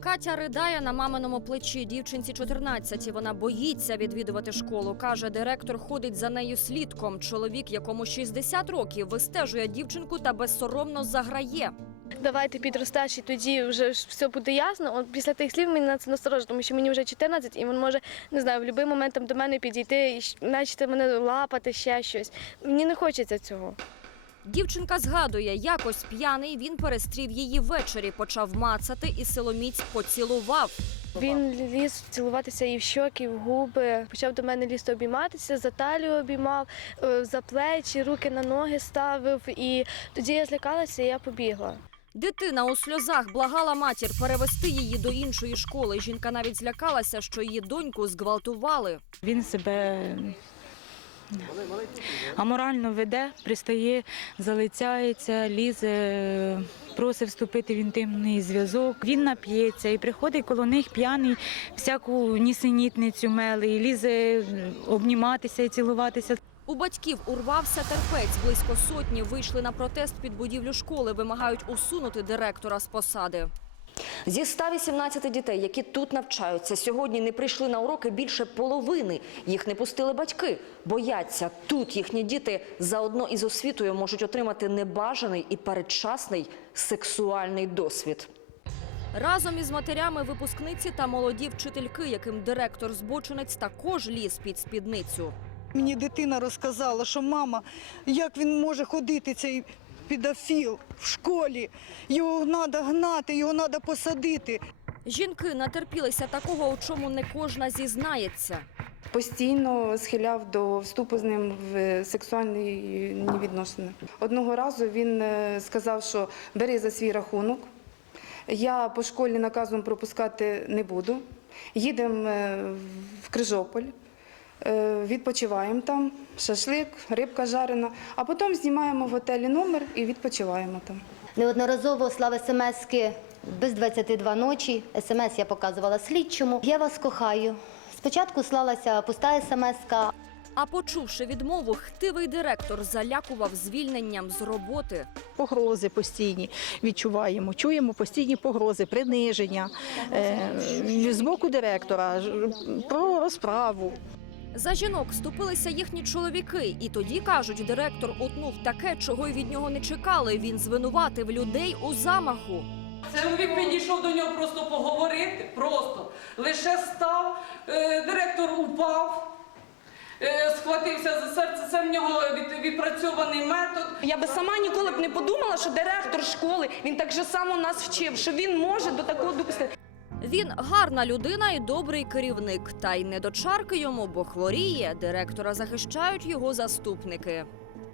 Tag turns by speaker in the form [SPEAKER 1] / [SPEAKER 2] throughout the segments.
[SPEAKER 1] Катя ридає на маминому плечі. Дівчинці 14. і Вона боїться відвідувати школу. Каже, директор ходить за нею слідком. Чоловік, якому 60 років, вистежує дівчинку та безсоромно заграє.
[SPEAKER 2] Давайте підростеш, і тоді вже все буде ясно. От після тих слів мені на це насторожить, тому що мені вже 14, і він може не знаю, в будь-який момент до мене підійти і почати мене лапати, ще щось. Мені не хочеться цього.
[SPEAKER 1] Дівчинка згадує, якось п'яний він перестрів її ввечері, почав мацати і силоміць поцілував.
[SPEAKER 2] Він ліз цілуватися і в щоки, і в губи. Почав до мене лізти обійматися, за талію обіймав, е, за плечі, руки на ноги ставив. І тоді я злякалася, і я побігла.
[SPEAKER 1] Дитина у сльозах благала матір перевести її до іншої школи. Жінка навіть злякалася, що її доньку зґвалтували.
[SPEAKER 3] Він себе аморально веде, пристає, залицяється, лізе, просить вступити в інтимний зв'язок. Він нап'ється і приходить коло них п'яний, всяку нісенітницю мели, і лізе обніматися і цілуватися.
[SPEAKER 1] У батьків урвався терпець. Близько сотні вийшли на протест під будівлю школи, вимагають усунути директора з посади. Зі 118 дітей, які тут навчаються, сьогодні не прийшли на уроки більше половини. Їх не пустили батьки. Бояться, тут їхні діти заодно із освітою можуть отримати небажаний і передчасний сексуальний досвід. Разом із матерями випускниці та молоді вчительки, яким директор збочинець також ліз під спідницю.
[SPEAKER 4] Мені дитина розказала, що мама, як він може ходити, цей підофіл в школі. Його треба гнати, його треба посадити.
[SPEAKER 1] Жінки натерпілися такого, у чому не кожна зізнається.
[SPEAKER 5] Постійно схиляв до вступу з ним в сексуальні відносини. Одного разу він е, сказав, що бери за свій рахунок. Я по школі наказом пропускати не буду. Їдемо е, в Крижополь, відпочиваємо там, шашлик, рибка жарена, а потім знімаємо в готелі номер і відпочиваємо там.
[SPEAKER 6] Неодноразово слав смски без 22 ночі. СМС я показувала слідчому. Я вас кохаю. Спочатку слалася пуста смска,
[SPEAKER 1] А почувши відмову, хтивий директор залякував звільненням з роботи.
[SPEAKER 7] погрози постійні відчуваємо. Чуємо постійні погрози, приниження е, з боку директора про розправу.
[SPEAKER 1] За жінок ступилися їхні чоловіки, і тоді кажуть, директор утнув таке, чого й від нього не чекали. Він звинуватив людей у замаху.
[SPEAKER 8] Чоловік підійшов до нього просто поговорити, просто. Лише став, е, директор упав, е, схватився за серце, це в нього від, відпрацьований метод.
[SPEAKER 9] Я би сама ніколи б не подумала, що директор школи він так же само нас вчив, що він може до такого допустити.
[SPEAKER 1] Він гарна людина і добрий керівник. Та й не дочарки йому, бо хворіє. Директора захищають його заступники.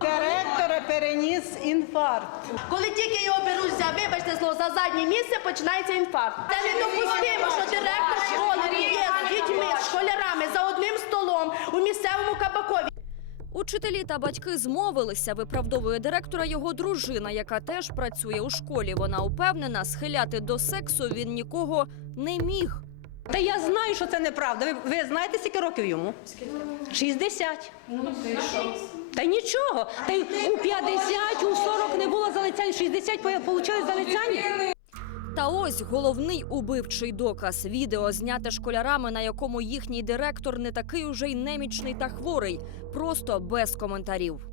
[SPEAKER 4] Директора переніс інфаркт.
[SPEAKER 10] Коли тільки його беруть за, вибачте слово, за заднє місце, починається інфаркт. Це недопустимо, що директор школи є з дітьми, з школярами за одним столом у місцевому кабакові.
[SPEAKER 1] Учителі та батьки змовилися, виправдовує директора його дружина, яка теж працює у школі. Вона упевнена, схиляти до сексу він нікого не міг.
[SPEAKER 11] Та я знаю, що це неправда. Ви, ви знаєте, скільки років йому? 60. Та нічого. Та й у 50, у 40 не було залицянь, 60 получали залицяння.
[SPEAKER 1] Та ось головний убивчий доказ відео зняте школярами, на якому їхній директор не такий уже й немічний та хворий, просто без коментарів.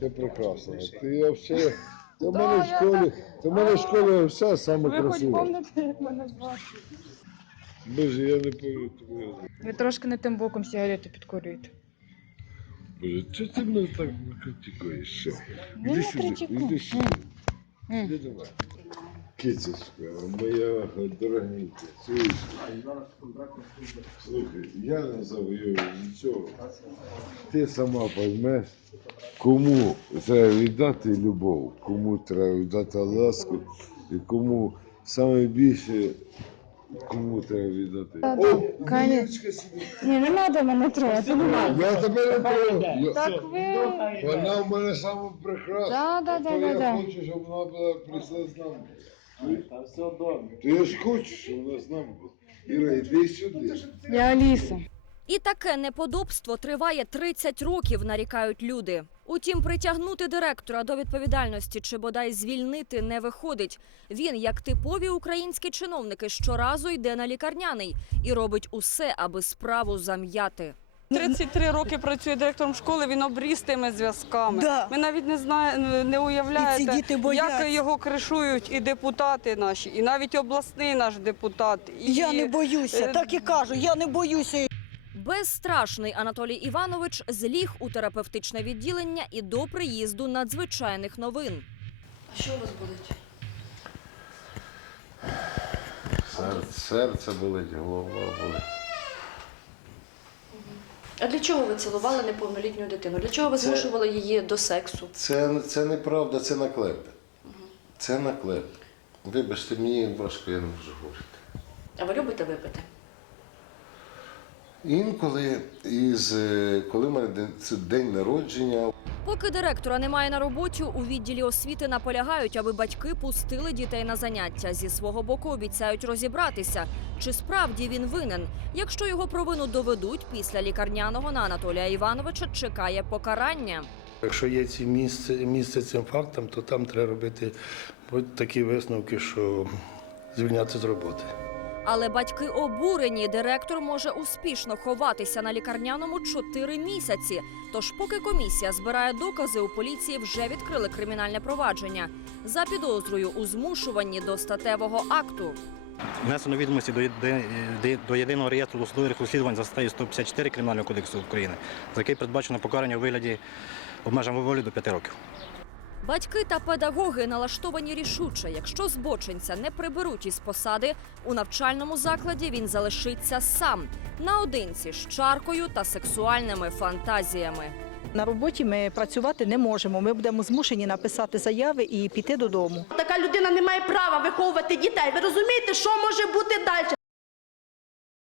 [SPEAKER 12] Ти прекрасна. Ти взагалі. Ти в мене в школі, ти в мене в школі все саме красиве.
[SPEAKER 2] як мене звати?
[SPEAKER 12] Боже, я не повірю тобі.
[SPEAKER 2] Ви трошки не тим боком сигарету підкурюєте.
[SPEAKER 12] Боже, чого ти мене так критикуєш? Що?
[SPEAKER 2] Ну,
[SPEAKER 12] Іди
[SPEAKER 2] не
[SPEAKER 12] сюди, іди сюди. Іди до мене. Кицечка, моя дорогенька, чуєш? Слухай, я не завоюю нічого. Ти сама поймеш, кому треба віддати любов, кому треба віддати ласку і кому саме більше, кому треба віддати. О, Юлічка сидить.
[SPEAKER 2] Ні, не треба мене трогати.
[SPEAKER 12] Я тебе не трогаю.
[SPEAKER 2] Так ви.
[SPEAKER 12] Вона в мене саме прекрасна.
[SPEAKER 2] Да, да, да,
[SPEAKER 12] То
[SPEAKER 2] да,
[SPEAKER 12] я
[SPEAKER 2] да.
[SPEAKER 12] хочу, щоб вона була прийшла з нами. Та все добре. Я ж хочу, щоб вона з нами була. Іра, йди сюди.
[SPEAKER 2] Я Аліса.
[SPEAKER 1] І таке неподобство триває 30 років, нарікають люди. Утім, притягнути директора до відповідальності чи бодай звільнити не виходить. Він, як типові українські чиновники, щоразу йде на лікарняний і робить усе, аби справу зам'яти.
[SPEAKER 8] 33 роки працює директором школи, він обріз тими зв'язками.
[SPEAKER 4] Да.
[SPEAKER 8] Ви навіть не знає, не уявляєте,
[SPEAKER 4] І діти
[SPEAKER 8] як його кришують і депутати наші, і навіть обласний наш депутат. І,
[SPEAKER 4] Я не боюся,
[SPEAKER 8] е,
[SPEAKER 4] так і кажу, я не боюся.
[SPEAKER 1] Безстрашний Анатолій Іванович зліг у терапевтичне відділення і до приїзду надзвичайних новин.
[SPEAKER 9] А що у вас болить?
[SPEAKER 12] Серце, серце болить, голова болить.
[SPEAKER 9] А для чого ви цілували неповнолітню дитину? Для чого ви
[SPEAKER 12] Це-
[SPEAKER 9] змушували її до сексу?
[SPEAKER 12] Це, це неправда, це наклеп. Це наклеп. Вибачте, мені важко, я не можу говорити.
[SPEAKER 9] А ви любите випити?
[SPEAKER 12] Інколи, із, е, коли в мене день, це день народження,
[SPEAKER 1] Поки директора немає на роботі, у відділі освіти наполягають, аби батьки пустили дітей на заняття. Зі свого боку обіцяють розібратися, чи справді він винен. Якщо його провину доведуть, після лікарняного на Анатолія Івановича чекає покарання.
[SPEAKER 13] Якщо є ці місце, місце цим фактам, то там треба робити такі висновки, що звільняти з роботи.
[SPEAKER 1] Але батьки обурені. Директор може успішно ховатися на лікарняному 4 місяці. Тож, поки комісія збирає докази, у поліції вже відкрили кримінальне провадження за підозрою у змушуванні до статевого акту.
[SPEAKER 14] Внесено відомості до, єди- до єдиного реєстру досудових розслідувань за статтею 154 Кримінального кодексу України, за який передбачено покарання у вигляді обмеження волі до 5 років.
[SPEAKER 1] Батьки та педагоги налаштовані рішуче. Якщо збочинця не приберуть із посади, у навчальному закладі він залишиться сам наодинці з чаркою та сексуальними фантазіями.
[SPEAKER 7] На роботі ми працювати не можемо. Ми будемо змушені написати заяви і піти додому.
[SPEAKER 10] Така людина не має права виховувати дітей. Ви розумієте, що може бути далі?